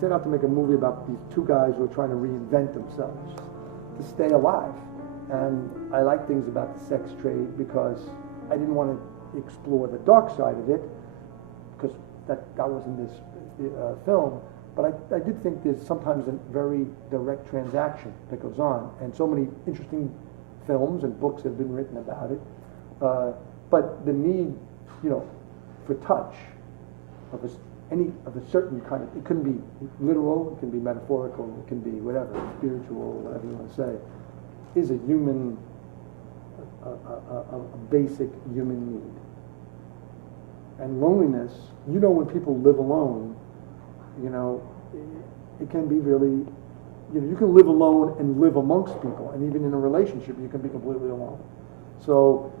set out to make a movie about these two guys who are trying to reinvent themselves to stay alive. And I like things about the sex trade because I didn't want to explore the dark side of it, because that was in this film. But I did think there's sometimes a very direct transaction that goes on, and so many interesting films and books have been written about it. But the need, for touch of a certain kind of, it couldn't be literal, it can be metaphorical, it can be whatever, spiritual, whatever you want to say, is a human, a basic human need. And loneliness, when people live alone, it can be really, you can live alone and live amongst people, and even in a relationship you can be completely alone. So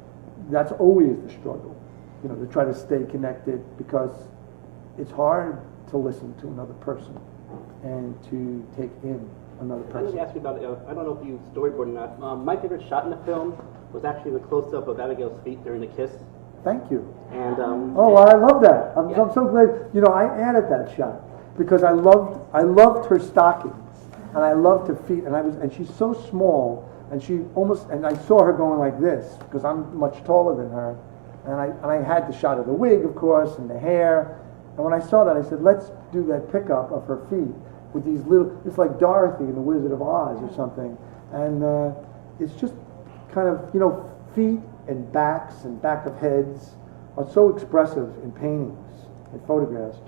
that's always the struggle, to try to stay connected, because it's hard to listen to another person and to take in another person. Let me ask you about, I don't know if you storyboarded or not. My favorite shot in the film was actually the close-up of Abigail's feet during the kiss. Thank you. And I love that. I'm so glad. I added that shot because I loved her stockings, and I loved her feet, and she's so small, and and I saw her going like this because I'm much taller than her, and I had the shot of the wig, of course, and the hair, and when I saw that, I said, let's do that pickup of her feet with these little. It's like Dorothy in the Wizard of Oz or something, and it's just kind of feet and backs and back of heads are so expressive in paintings and photographs.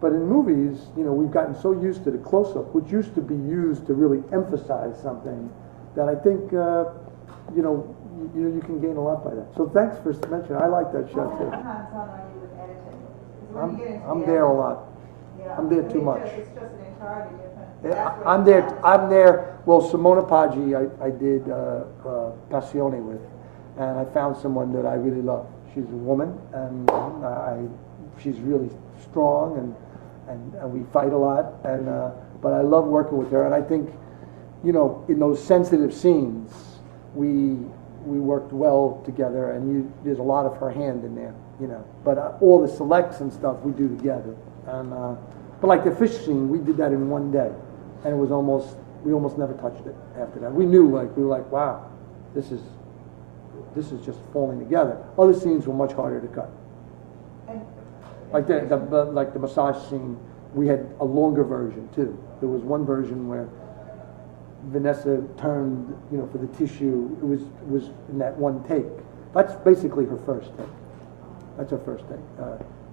But in movies, we've gotten so used to the close-up, which used to be used to really emphasize something, that I think, you can gain a lot by that. So thanks for mentioning. I like that shot too. I'm there a lot. I'm there too much. It's just an entirely different. I'm there. Well, Simona Paggi, I did Passione with, and I found someone that I really love. She's a woman, and she's really strong, and we fight a lot. And but I love working with her, and I think, in those sensitive scenes, we worked well together, and there's a lot of her hand in there, But all the selects and stuff we do together, and but like the fish scene, we did that in one day, and we almost never touched it after that. We were like, wow, this is just falling together. Other scenes were much harder to cut. Like the massage scene, we had a longer version too. There was one version where Vanessa turned, for the tissue. It was in that one take. That's basically her first take. That's her first take.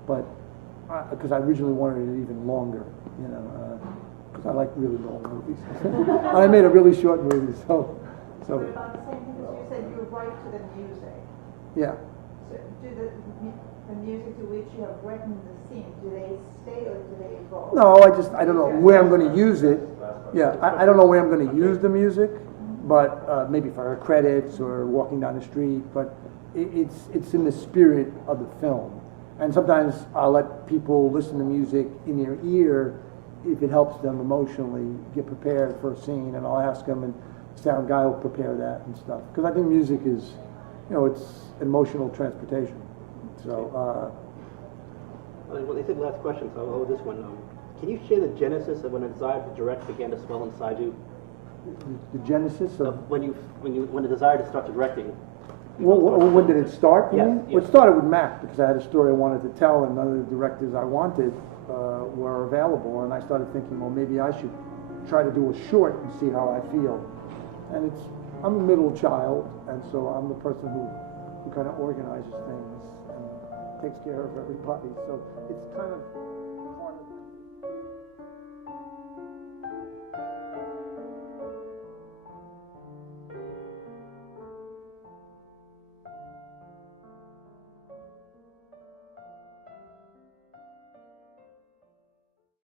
But because I originally wanted it even longer, because I like really long movies. And I made a really short movie, so. But about the same thing as you said, you write to the music. Yeah. So do the music to which you have written the scene, do they stay or do they evolve? No, I don't know where I'm going to use it. Yeah, I don't know where I'm going to use the music, but maybe for her credits or walking down the street. But it's in the spirit of the film. And sometimes I'll let people listen to music in their ear if it helps them emotionally get prepared for a scene, and I'll ask them, and the sound guy will prepare that and stuff. Because I think music is, it's emotional transportation. So. Well, they said last question, so I'll hold this one. Can you share the genesis of when a desire to direct began to swell inside you? The genesis of when the desire to start directing. Well, when did it start? You mean? Yes. Well, it started with Mac because I had a story I wanted to tell, and none of the directors I wanted were available, and I started thinking, well, maybe I should try to do a short and see how I feel. And I'm a middle child, and so I'm the person who kind of organizes things and takes care of everybody. So it's kind of